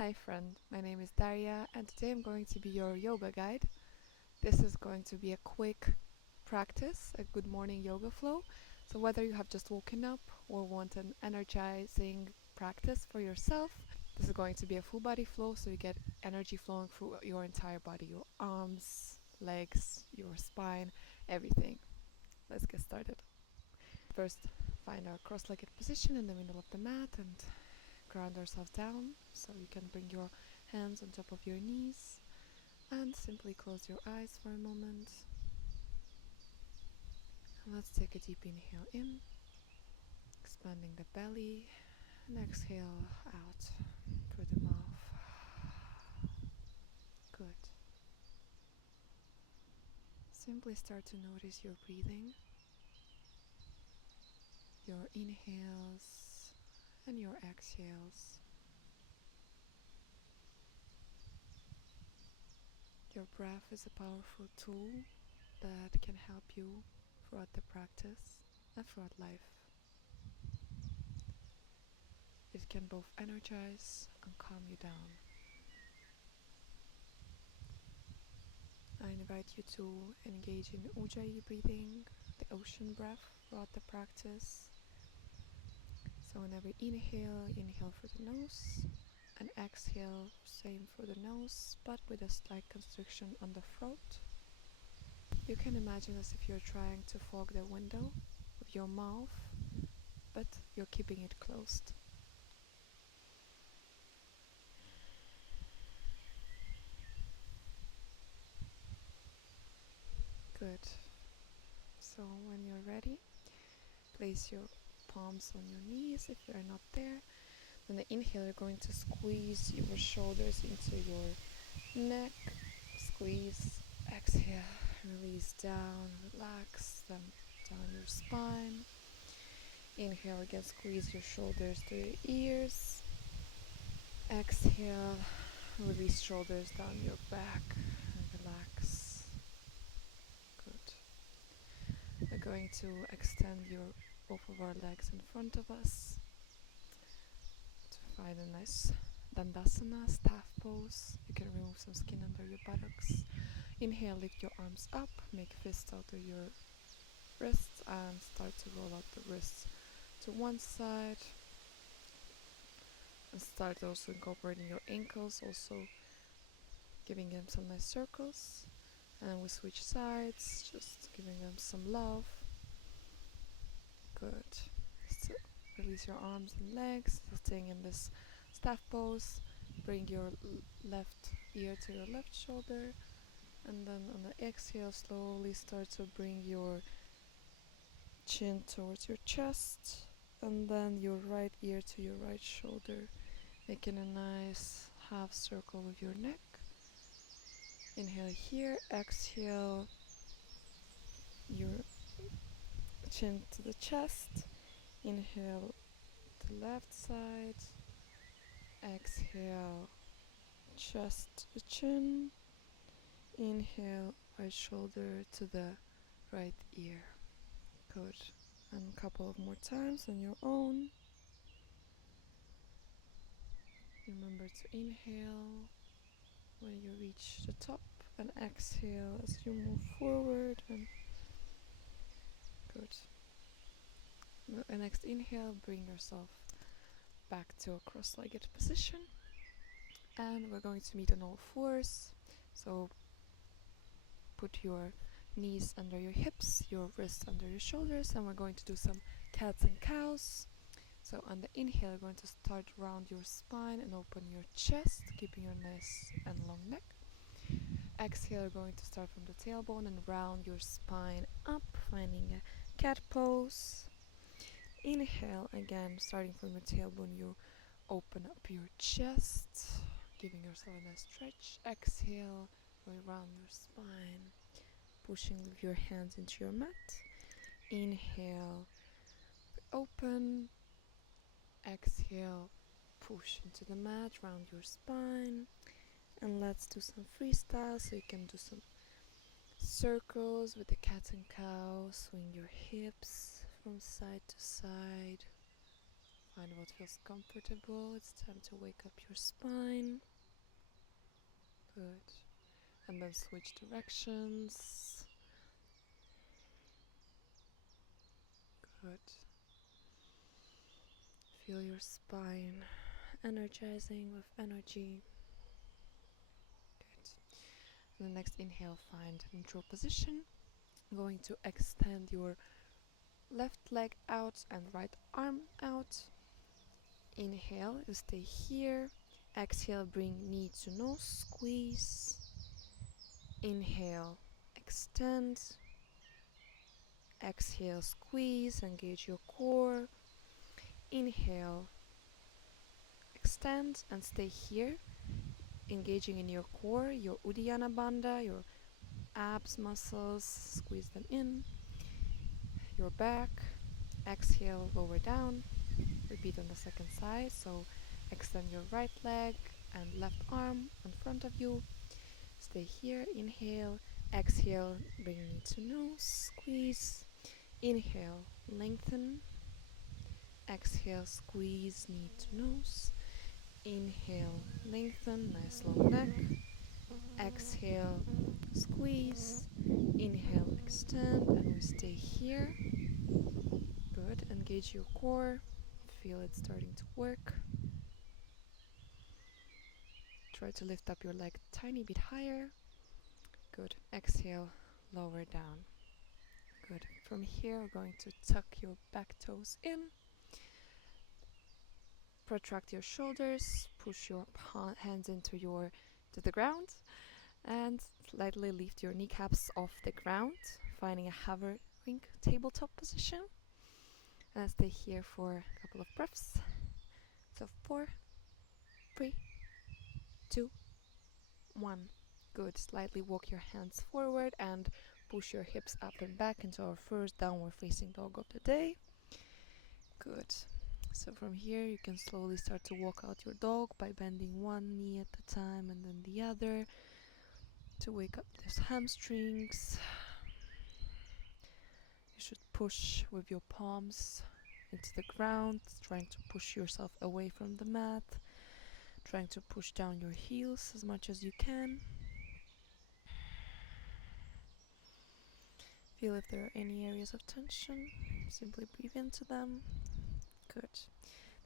Hi friend, my name is Darya and today I'm going to be your yoga guide. This is going to be a quick practice, a good morning yoga flow. So whether you have just woken up or want an energizing practice for yourself, this is going to be a full body flow so you get energy flowing through your entire body, your arms, legs, your spine, everything. Let's get started. First, find our cross-legged position in the middle of the mat and ground ourselves down, so you can bring your hands on top of your knees and simply close your eyes for a moment. And let's take a deep inhale in, expanding the belly, and exhale out through the mouth. Good. Simply start to notice your breathing, your inhales and your exhales. Your breath is a powerful tool that can help you throughout the practice and throughout life. It can both energize and calm you down. I invite you to engage in Ujjayi breathing, the ocean breath, throughout the practice. So whenever inhale through the nose, and exhale, same through the nose, but with a slight constriction on the throat. You can imagine as if you're trying to fog the window with your mouth, but you're keeping it closed. Good. So when you're ready, place your palms on your knees if you're not there. Then the inhale, you're going to squeeze your shoulders into your neck. Squeeze, exhale, release down, relax them down your spine. Inhale again, squeeze your shoulders to your ears. Exhale, release shoulders down your back and relax. Good. We're going to extend both of our legs in front of us to find a nice Dandasana, staff pose. You can remove some skin under your buttocks. Inhale, lift your arms up, make fists out of your wrists and start to roll out the wrists to one side. And start also incorporating your ankles, also giving them some nice circles. And we switch sides, just giving them some love. Good. So release your arms and legs, staying in this staff pose. Bring your left ear to your left shoulder. And then on the exhale, slowly start to bring your chin towards your chest. And then your right ear to your right shoulder, making a nice half circle with your neck. Inhale here, exhale your chin to the chest. Inhale the left side, exhale chest to chin. Inhale right shoulder to the right ear. Good. And a couple of more times on your own. Remember to inhale when you reach the top and exhale as you move forward. And good. The next inhale, bring yourself back to a cross-legged position. And we're going to meet on all fours. So put your knees under your hips, your wrists under your shoulders, and we're going to do some cats and cows. So on the inhale, you're going to start round your spine and open your chest, keeping your nice and long neck. Exhale, you're going to start from the tailbone and round your spine up, finding a cat pose. Inhale, again, starting from your tailbone, you open up your chest, giving yourself a nice stretch. Exhale, going around your spine, pushing with your hands into your mat. Inhale, open. Exhale, push into the mat, round your spine. And let's do some freestyle, so you can do some circles with the cat and cow. Swing your hips from side to side. Find what feels comfortable. It's time to wake up your spine. Good. And then switch directions. Good. Feel your spine energizing with energy. Good. And the next inhale, find neutral position. I'm going to extend your left leg out and right arm out. Inhale, you stay here. Exhale, bring knee to nose, squeeze. Inhale, extend. Exhale, squeeze, engage your core. Inhale, extend and stay here, engaging in your core, your Uddiyana Bandha, your abs muscles, squeeze them in. Your back. Exhale, lower down. Repeat on the second side. So extend your right leg and left arm in front of you. Stay here. Inhale. Exhale, bring knee to nose. Squeeze. Inhale, lengthen. Exhale, squeeze, knee to nose. Inhale, lengthen, nice long neck. Exhale, squeeze. Inhale, extend, and we stay here. Good. Engage your core. Feel it starting to work. Try to lift up your leg a tiny bit higher. Good. Exhale, lower down. Good. From here, we're going to tuck your back toes in. Protract your shoulders. Push your hands to the ground. And slightly lift your kneecaps off the ground, finding a hovering tabletop position. And stay here for a couple of breaths. So 4, 3, 2, 1. Good. Slightly walk your hands forward and push your hips up and back into our first downward facing dog of the day. Good. So from here you can slowly start to walk out your dog by bending one knee at a time and then the other to wake up those hamstrings. You should push with your palms into the ground, trying to push yourself away from the mat, trying to push down your heels as much as you can. Feel if there are any areas of tension. Simply breathe into them. Good.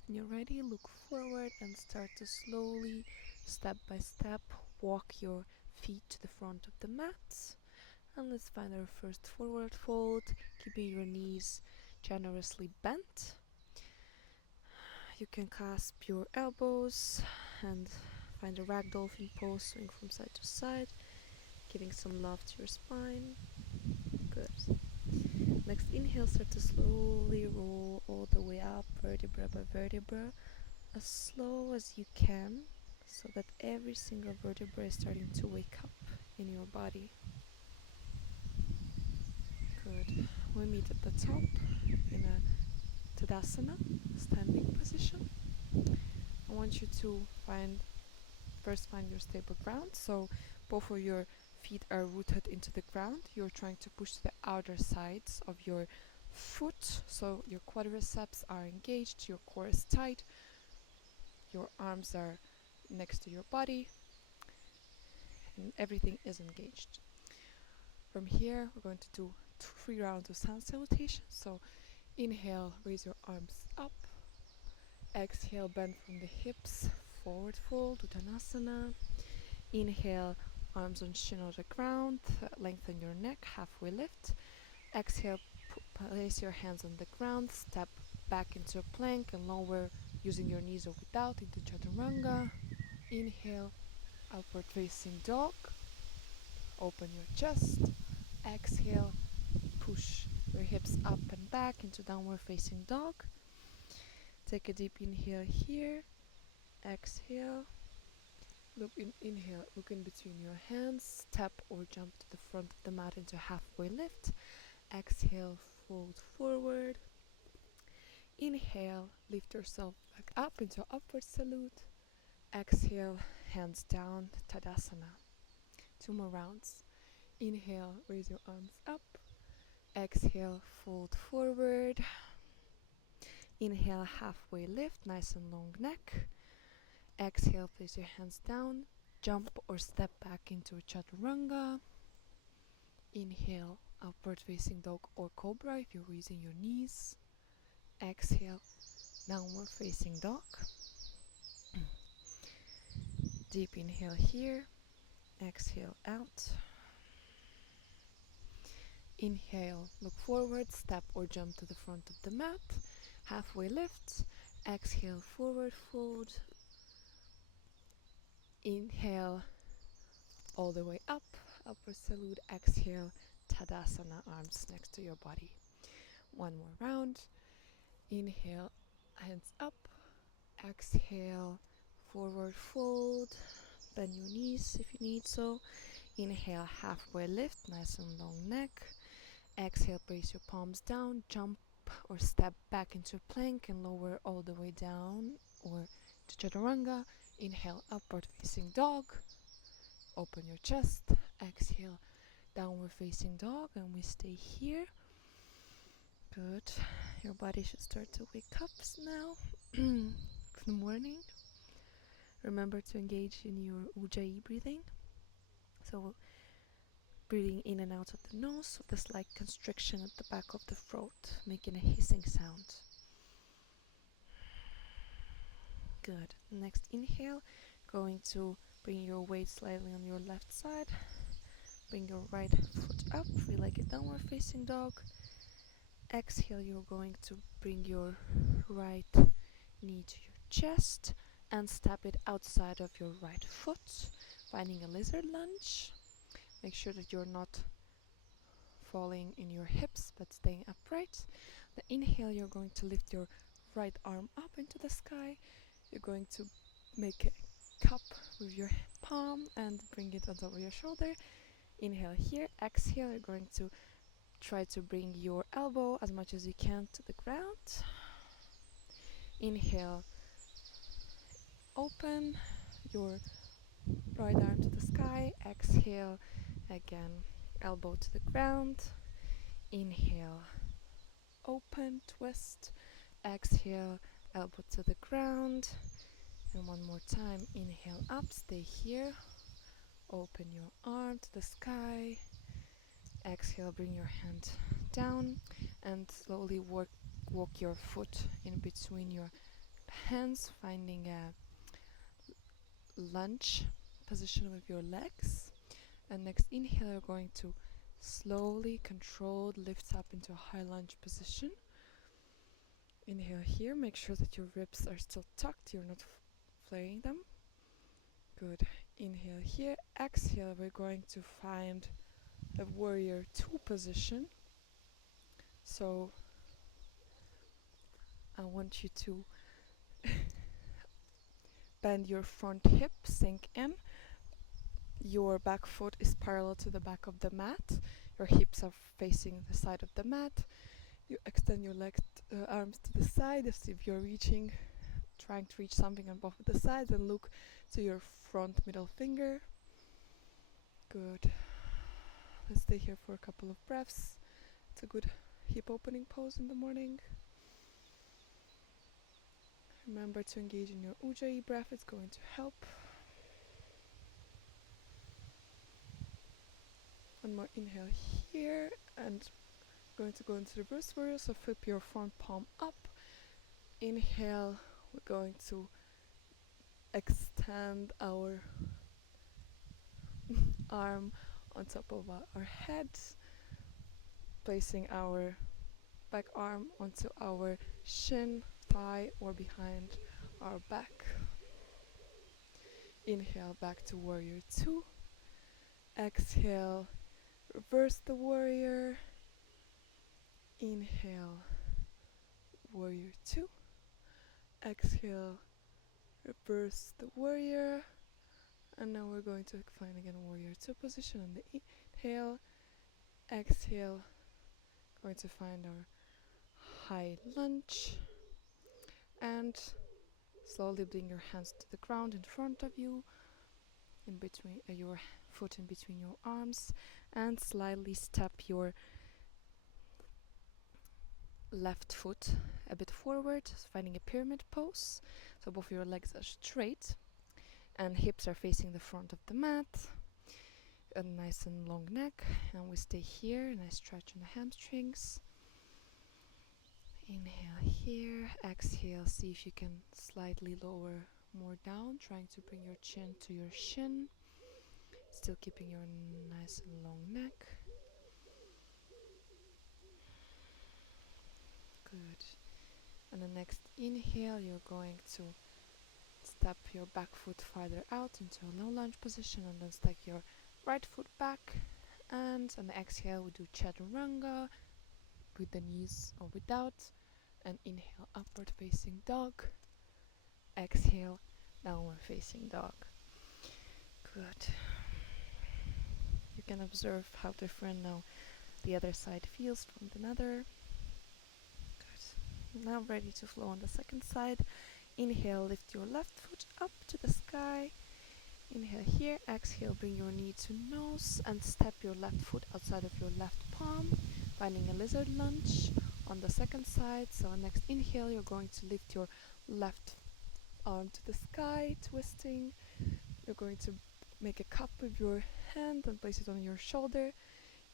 When you're ready, look forward and start to slowly, step by step, walk your feet to the front of the mat. And let's find our first forward fold, keeping your knees generously bent. You can clasp your elbows and find a rag dolphin pose, swing from side to side, giving some love to your spine. Good. Next inhale, start to slowly roll all the way up, vertebra by vertebra, as slow as you can, so that every single vertebra is starting to wake up in your body. Good. We meet at the top in a Tadasana, standing position. I want you to first find your stable ground. So both of your feet are rooted into the ground. You're trying to push the outer sides of your foot, so your quadriceps are engaged, your core is tight, your arms are next to your body, and everything is engaged. From here, we're going to do 3 rounds of sun salutation. So inhale, raise your arms up. Exhale, bend from the hips, forward fold, Uttanasana. Inhale, arms on shin or the ground, lengthen your neck, halfway lift. Exhale, place your hands on the ground, step back into a plank and lower using your knees or without into Chaturanga. Inhale, upward facing dog. Open your chest. Exhale, push your hips up and back into downward facing dog. Take a deep inhale here. Exhale. Inhale, look in between your hands. Step or jump to the front of the mat into halfway lift. Exhale, fold forward. Inhale, lift yourself back up into upward salute. Exhale, hands down, Tadasana. 2 more rounds. Inhale, raise your arms up. Exhale, fold forward. Inhale, halfway lift, nice and long neck. Exhale, place your hands down, jump or step back into chaturanga. Inhale, upward facing dog or cobra if you're using your knees. Exhale, downward facing dog. Deep inhale here, exhale out. Inhale, look forward, step or jump to the front of the mat. Halfway lift, exhale, forward fold. Inhale, all the way up, upward salute. Exhale, Tadasana, arms next to your body. One more round. Inhale, hands up. Exhale, forward fold. Bend your knees if you need so. Inhale, halfway lift, nice and long neck. Exhale, place your palms down, jump or step back into plank and lower all the way down or to chaturanga. Inhale, upward facing dog. Open your chest. Exhale, downward facing dog, and we stay here. Good. Your body should start to wake up now. Good morning. Remember to engage in your ujjayi breathing. So breathing in and out of the nose with a slight constriction at the back of the throat, making a hissing sound. Good. Next inhale, going to bring your weight slightly on your left side. Bring your right foot up, three-legged downward facing dog. Exhale, you're going to bring your right knee to your chest and step it outside of your right foot, finding a lizard lunge. Make sure that you're not falling in your hips but staying upright. The inhale, you're going to lift your right arm up into the sky. You're going to make a cup with your palm and bring it on top of your shoulder. Inhale here. Exhale, you're going to try to bring your elbow as much as you can to the ground. Inhale, open your right arm to the sky. Exhale, again, elbow to the ground. Inhale, open, twist. Exhale, elbow to the ground. And one more time, inhale up, stay here. Open your arm to the sky. Exhale, bring your hand down and slowly walk your foot in between your hands, finding a lunge position with your legs. And next inhale, you're going to slowly, controlled, lift up into a high lunge position. Inhale here, make sure that your ribs are still tucked, you're not flaring them. Good. Inhale here. Exhale, we're going to find a warrior 2 position. So I want you to bend your front hip, sink in. Your back foot is parallel to the back of the mat. Your hips are facing the side of the mat. You extend your legs, arms to the side as if you're trying to reach something on both of the sides, and look to your front middle finger. Good. Let's stay here for a couple of breaths. It's a good hip opening pose in the morning. Remember to engage in your ujjayi breath, it's going to help. One more inhale here, and going to go into reverse warrior, so flip your front palm up. Inhale, we're going to extend our arm on top of our head, placing our back arm onto our shin, thigh, or behind our back. Inhale, back to warrior 2. Exhale, reverse the warrior. Inhale, warrior 2. Exhale, reverse the warrior. And now we're going to find again warrior 2 position on the inhale. Exhale, going to find our high lunge. And slowly bring your hands to the ground in front of you, in between your foot in between your arms, and slightly step your left foot a bit forward, finding a pyramid pose. So both your legs are straight and hips are facing the front of the mat. A nice and long neck, and we stay here. Nice stretch on the hamstrings. Inhale here, exhale, see if you can slightly lower more down, trying to bring your chin to your shin, still keeping your nice and long neck. Good. And the next inhale, you're going to step your back foot farther out into a low lunge position and then stack your right foot back. And on the exhale, we do chaturanga with the knees or without. And inhale, upward facing dog. Exhale, downward facing dog. Good. You can observe how different now the other side feels from another. Good. Now ready to flow on the second side. Inhale, lift your left foot up to the sky. Inhale here, exhale, bring your knee to nose and step your left foot outside of your left palm, finding a lizard lunge on the second side. So next inhale, you're going to lift your left arm to the sky, twisting. You're going to make a cup with your hand and place it on your shoulder.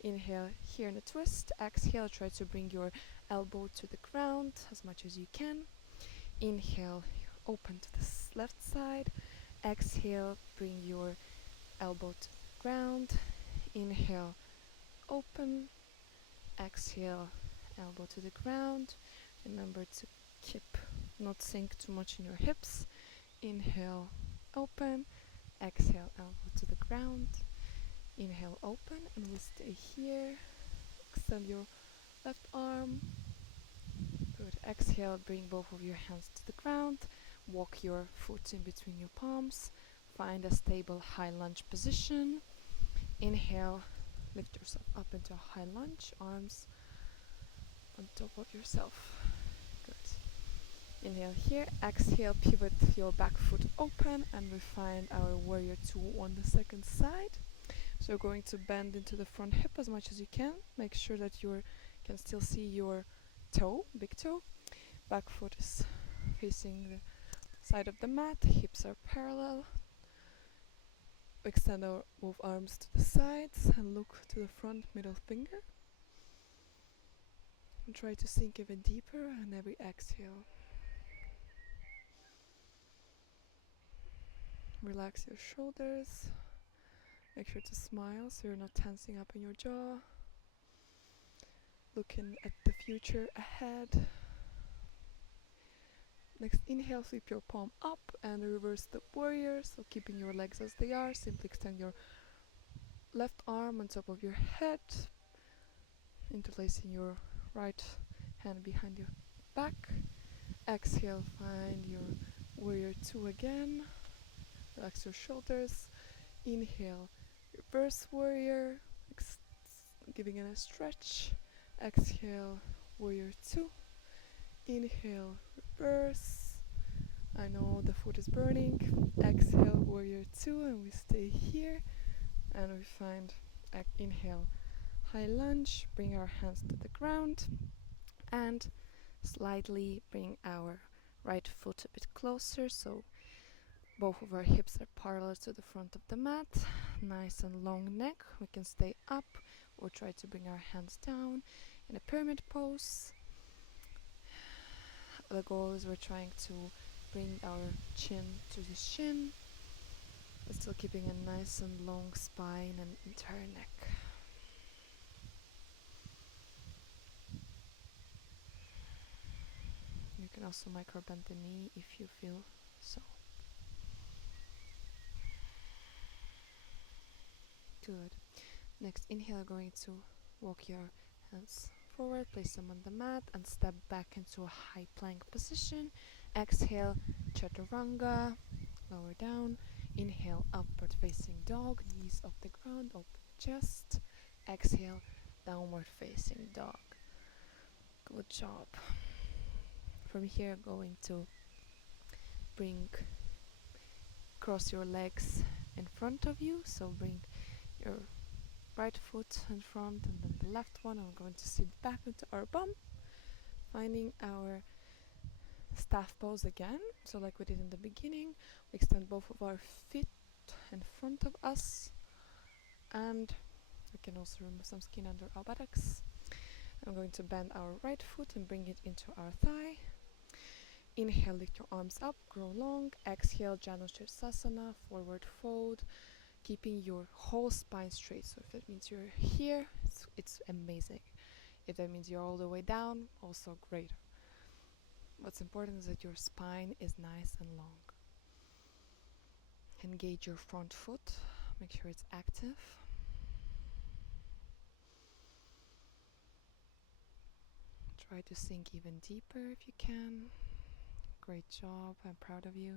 Inhale here in a twist. Exhale, try to bring your elbow to the ground as much as you can. Inhale, open to the left side. Exhale, bring your elbow to the ground. Inhale, open. Exhale, elbow to the ground. Remember to not sink too much in your hips. Inhale, open. Exhale, elbow to the ground. Inhale, open, and we stay here. Extend your left arm. Good. Exhale, bring both of your hands to the ground. Walk your foot in between your palms. Find a stable high lunge position. Inhale, lift yourself up into a high lunge, arms on top of yourself. Good. Inhale here, exhale, pivot your back foot open, and we find our warrior two on the second side. So you're going to bend into the front hip as much as you can. Make sure that you can still see your toe, big toe. Back foot is facing the side of the mat, hips are parallel. Extend our both arms to the sides and look to the front middle finger. And try to sink even deeper on every exhale. Relax your shoulders. Make sure to smile so you're not tensing up in your jaw. Looking at the future ahead. Next inhale, sweep your palm up and reverse the warrior. So keeping your legs as they are, simply extend your left arm on top of your head, interlacing your right hand behind your back. Exhale, find your warrior two again. Relax your shoulders. Inhale, reverse warrior, giving it a stretch. Exhale, warrior two. Inhale, reverse. I know the foot is burning. Exhale, warrior two, and we stay here. And we find, inhale, high lunge, bring our hands to the ground, and slightly bring our right foot a bit closer, so both of our hips are parallel to the front of the mat. Nice and long neck. We can stay up or try to bring our hands down in a pyramid pose. The goal is we're trying to bring our chin to the shin, but still keeping a nice and long spine and entire neck. You can also micro bend the knee if you feel so. Good. Next inhale, going to walk your hands forward, place them on the mat and step back into a high plank position. Exhale, chaturanga, lower down. Inhale, upward facing dog, knees off the ground, open chest. Exhale, downward facing dog. Good job. From here, going to cross your legs in front of you, so bring your right foot in front and then the left one. I'm going to sit back into our bum. Finding our staff pose again, so like we did in the beginning, we extend both of our feet in front of us, and we can also remove some skin under our buttocks. I'm going to bend our right foot and bring it into our thigh. Inhale, lift your arms up, grow long. Exhale, Janushirasana, forward fold, keeping your whole spine straight. So if that means you're here, it's amazing. If that means you're all the way down, also great. What's important is that your spine is nice and long. Engage your front foot, make sure it's active. Try to sink even deeper if you can. Great job, I'm proud of you.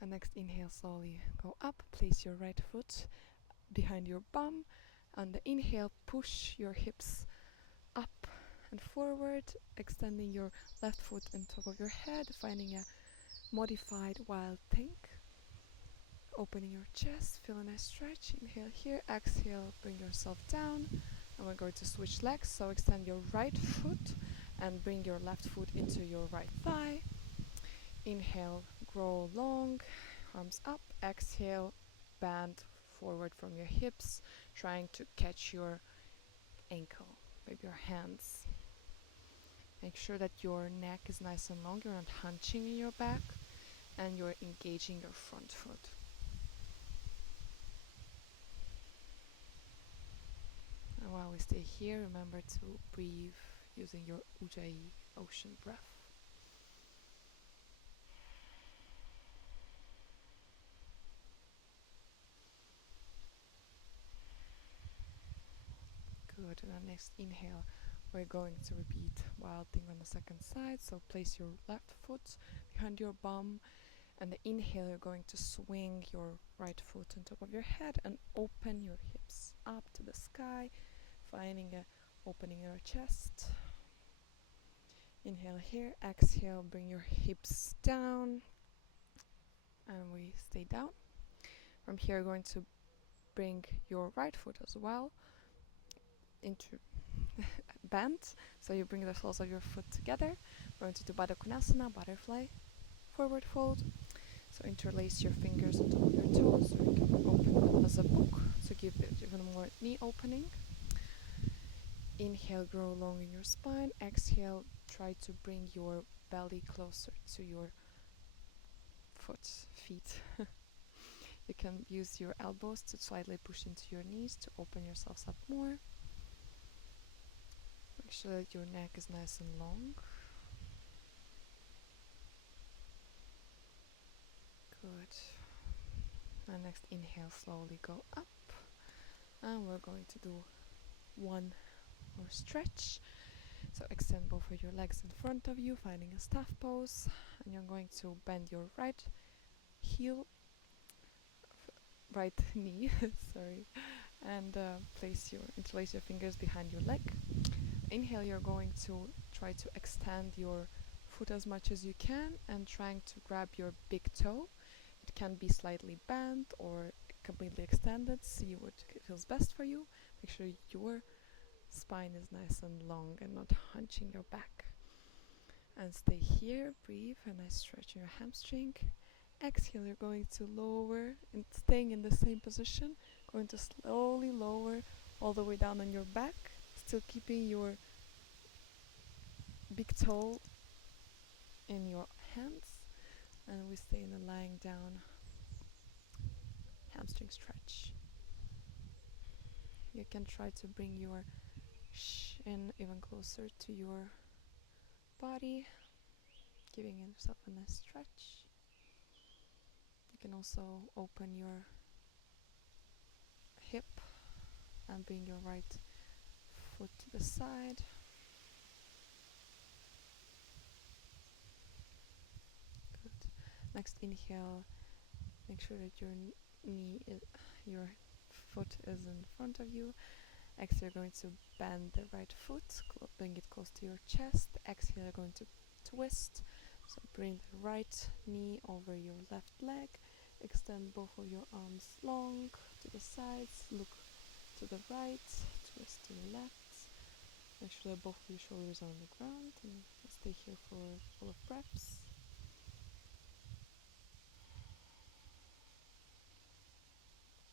And next inhale, slowly go up, place your right foot behind your bum. On the inhale, push your hips up and forward, extending your left foot on top of your head, finding a modified wild thing. Opening your chest, feel a nice stretch. Inhale here, exhale, bring yourself down. And we're going to switch legs, so extend your right foot and bring your left foot into your right thigh. Inhale, grow long, arms up. Exhale, bend forward from your hips, trying to catch your ankle with your hands. Make sure that your neck is nice and long, you're not hunching in your back, and you're engaging your front foot. And while we stay here, remember to breathe using your Ujjayi ocean breath. Good, and on next inhale, we're going to repeat wild thing on the second side. So place your left foot behind your bum, and the inhale, you're going to swing your right foot on top of your head and open your hips up to the sky, finding a opening in your chest. Inhale here, exhale, bring your hips down, and we stay down. From here, you're going to bring your right foot as well into bend, so you bring the soles of your foot together. We're going to do Baddha Konasana, butterfly, forward fold. So interlace your fingers on top of your toes, or you can open them as a book to give it even more knee opening. Inhale, grow long in your spine. Exhale, try to bring your belly closer to your feet. You can use your elbows to slightly push into your knees to open yourselves up more. Make sure that your neck is nice and long. Good. And next inhale, slowly go up. And we're going to do one more stretch. So extend both of your legs in front of you, finding a staff pose. And you're going to bend your right knee, sorry, and interlace your fingers behind your leg. Inhale, you're going to try to extend your foot as much as you can and trying to grab your big toe. It can be slightly bent or completely extended. See what feels best for you. Make sure your spine is nice and long and not hunching your back. And stay here, breathe, and nice stretch in your hamstring. Exhale, you're going to lower and staying in the same position, going to slowly lower all the way down on your back, still keeping your big toe in your hands, and we stay in a lying down hamstring stretch. You can try to bring your shin even closer to your body, giving yourself a nice stretch. You can also open your hip and bring your right foot to the side. Good. Next inhale, make sure that your foot is in front of you. Exhale, you're going to bend the right foot, bring it close to your chest. Exhale, you're going to twist. So bring the right knee over your left leg. Extend both of your arms long to the sides. Look to the right, twist to the left. Make sure that both of your shoulders are on the ground, and stay here for a couple of breaths.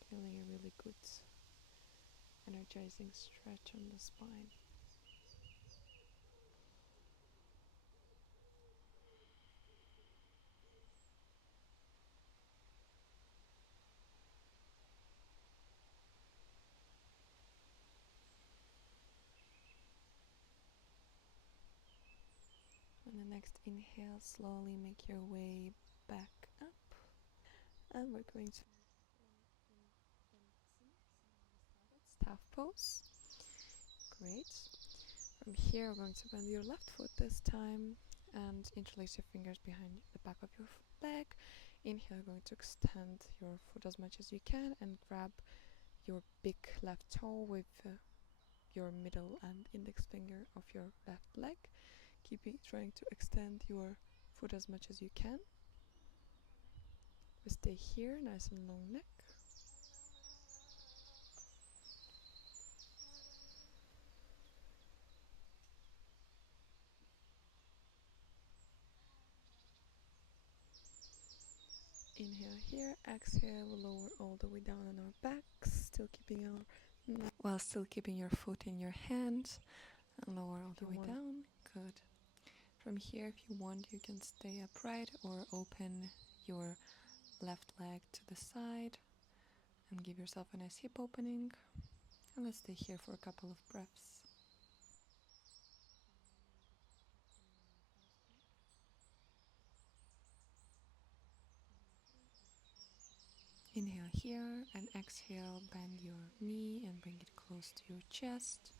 Feeling a really good energizing stretch on the spine. On the next inhale, slowly make your way back up. And we're going to staff pose. Great. From here, we're going to bend your left foot this time and interlace your fingers behind the back of your leg. Inhale, you're going to extend your foot as much as you can and grab your big left toe with your middle and index finger of your left leg. Trying to extend your foot as much as you can. We stay here, nice and long neck. Inhale here, exhale, we'll lower all the way down on our backs, still keeping your foot in your hand, and lower all the way down. Good. From here, if you want, you can stay upright or open your left leg to the side and give yourself a nice hip opening. And let's stay here for a couple of breaths. Inhale here and exhale, bend your knee and bring it close to your chest.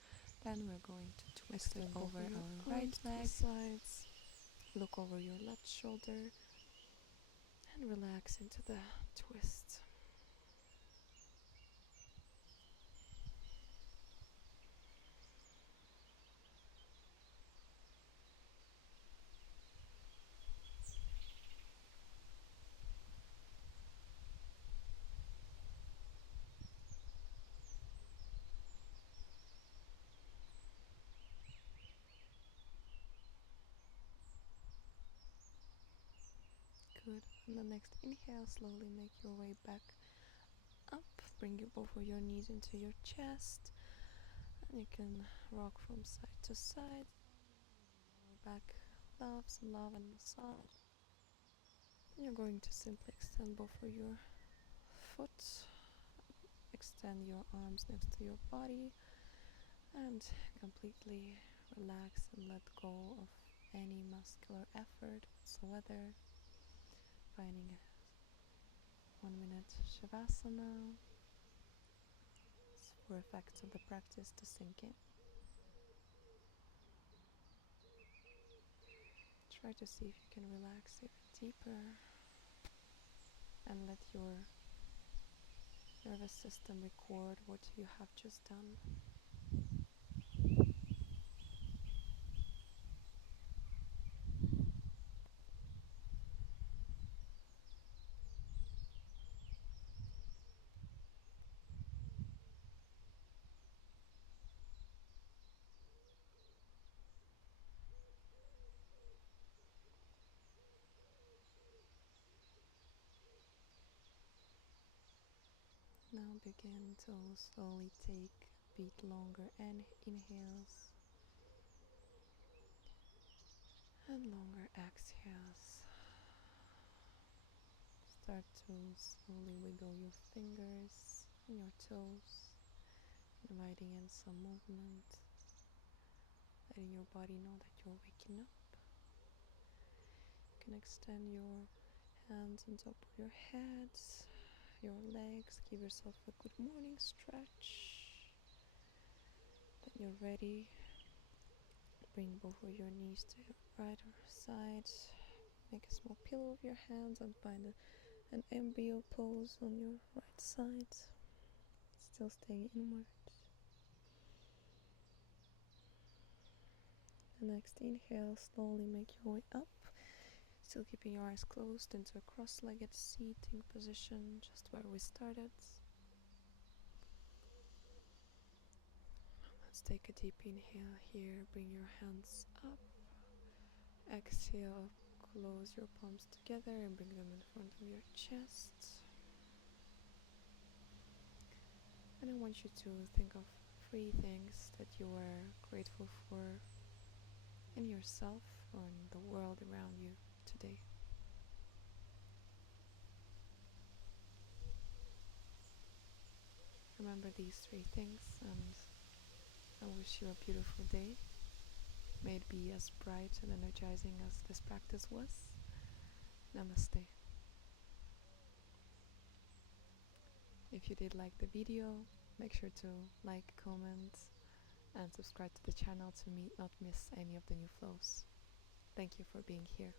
Then we're going to twist it over our right leg. Sides. Look over your left shoulder and relax into the twist. Good. On the next inhale, slowly make your way back up. Bring both of your knees into your chest. And you can rock from side to side. Lower back, some love and massage. And you're going to simply extend both of your foot. Extend your arms next to your body. And completely relax and let go of any muscular effort whatsoever. Finding a 1 minute Shavasana for effects of the practice to sink in. Try to see if you can relax even deeper and let your nervous system record what you have just done. Now begin to slowly take a bit longer inhales and longer exhales. Start to slowly wiggle your fingers and your toes, inviting in some movement, letting your body know that you're waking up. You can extend your hands on top of your head, your legs, give yourself a good morning stretch. Then you're ready. Bring both of your knees to your right side. Make a small pillow of your hands and find an embryo pose on your right side. Still staying inward. The next inhale, slowly make your way up. Still keeping your eyes closed into a cross-legged seating position, just where we started. Let's take a deep inhale here, bring your hands up. Exhale, close your palms together and bring them in front of your chest. And I want you to think of 3 things that you are grateful for in yourself or in the world around you today. Remember these 3 things, and I wish you a beautiful day. May it be as bright and energizing as this practice was. Namaste. If you did like the video, make sure to like, comment, and subscribe to the channel to not miss any of the new flows. Thank you for being here.